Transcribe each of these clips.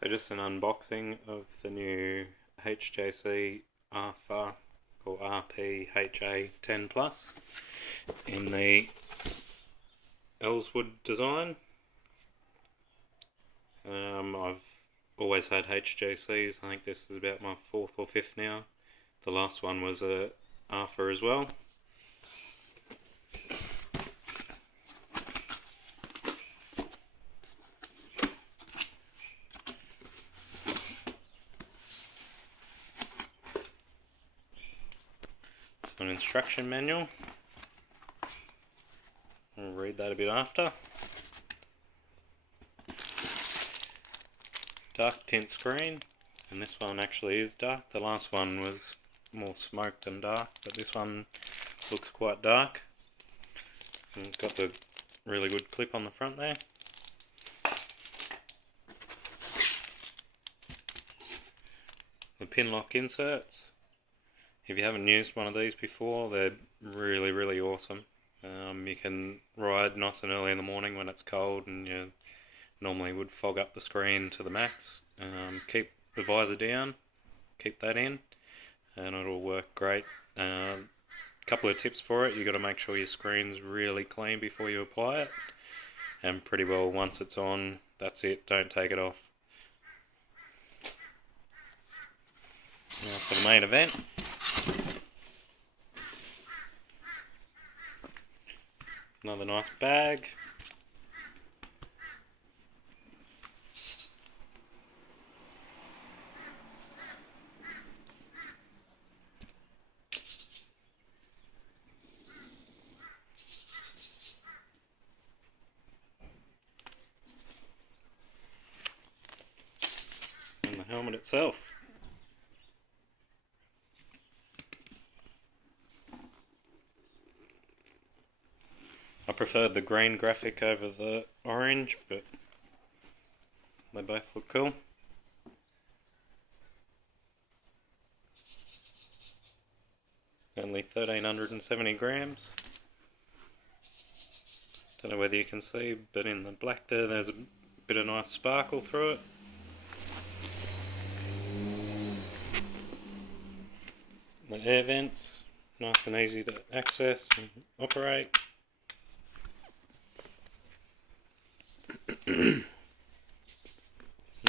So just an unboxing of the new HJC RPHA or RPHA10 Plus in the Elsword design. I've always had HJCs. I think this is about my 4th or 5th now. The last one was a RPHA as well. So an instruction manual. I'll read that a bit after. Dark tint screen, and this one actually is dark. The last one was more smoke than dark, but this one looks quite dark. And it's got the really good clip on the front there. The pin lock inserts. If you haven't used one of these before, they're really awesome. You can ride nice and early in the morning when it's cold and you normally would fog up the screen to the max. Keep the visor down, keep that in, and it'll work great. Couple of tips for it: you got to make sure your screen's really clean before you apply it, and pretty well once it's on, that's it, don't take it off. Now for the main event. Another nice bag. And the helmet itself. I preferred the green graphic over the orange, but they both look cool. Only 1,370 grams. Don't know whether you can see, but in the black there's a bit of nice sparkle through it. The air vents, nice and easy to access and operate. And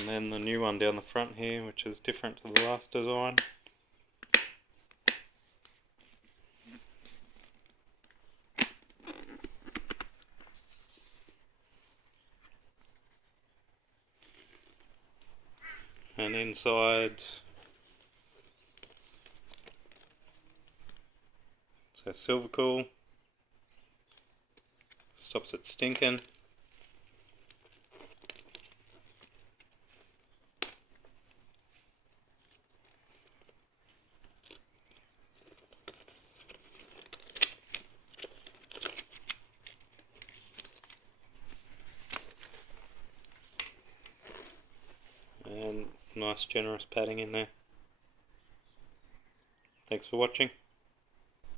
then the new one down the front here, which is different to the last design. And inside, so silver cool, stops it stinking. And nice generous padding in there. Thanks for watching.